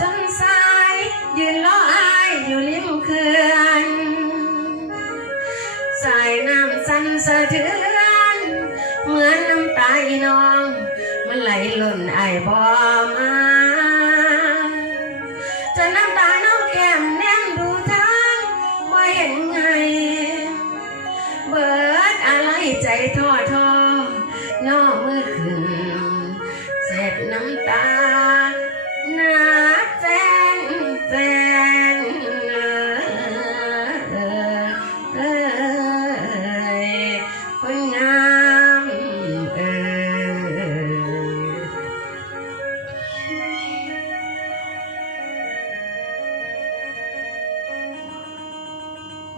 จนสาย ยืนรออายอยู่ริมเขื่อนสายน้ำสั่นสะเทือน เหมือนน้ำตาอีน้อง มันไหลล่นไอบ่มาจนน้ำตาน้องแก้มแนมดูทางบ่เห็นไง เบิดอะไรใจทอท้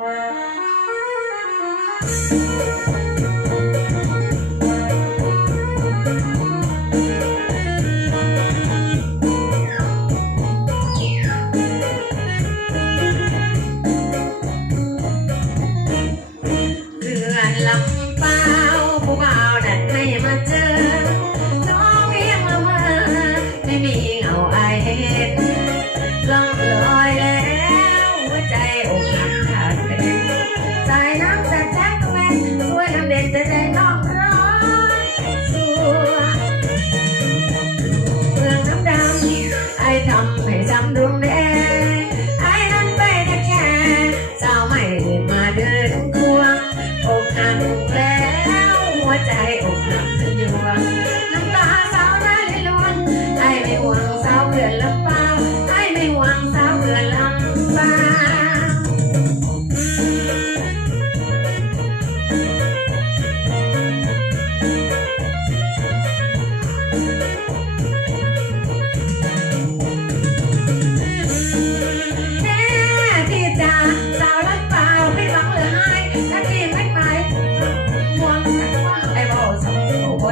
เรือลำเปล่าผู้บ่าวดันให้มาเจอำดวงเดไอ้นั้นไปแต่แค่เจ้าไม่มาเดินกวงอกหักแล้วหัวใจอกหัก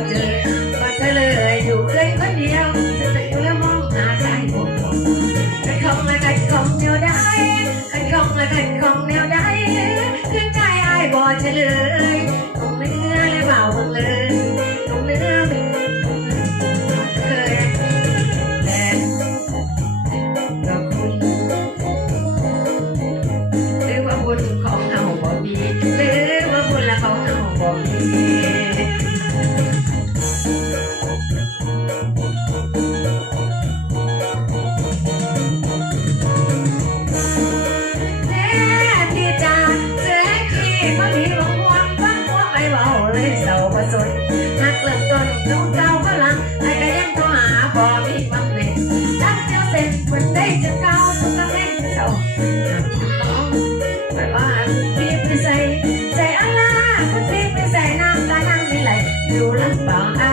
Father. แต่ว่าตีไปใส่ใจอนะก็ตีไปใส่น้ำตานั่งไม่ไหลดูลำบากอา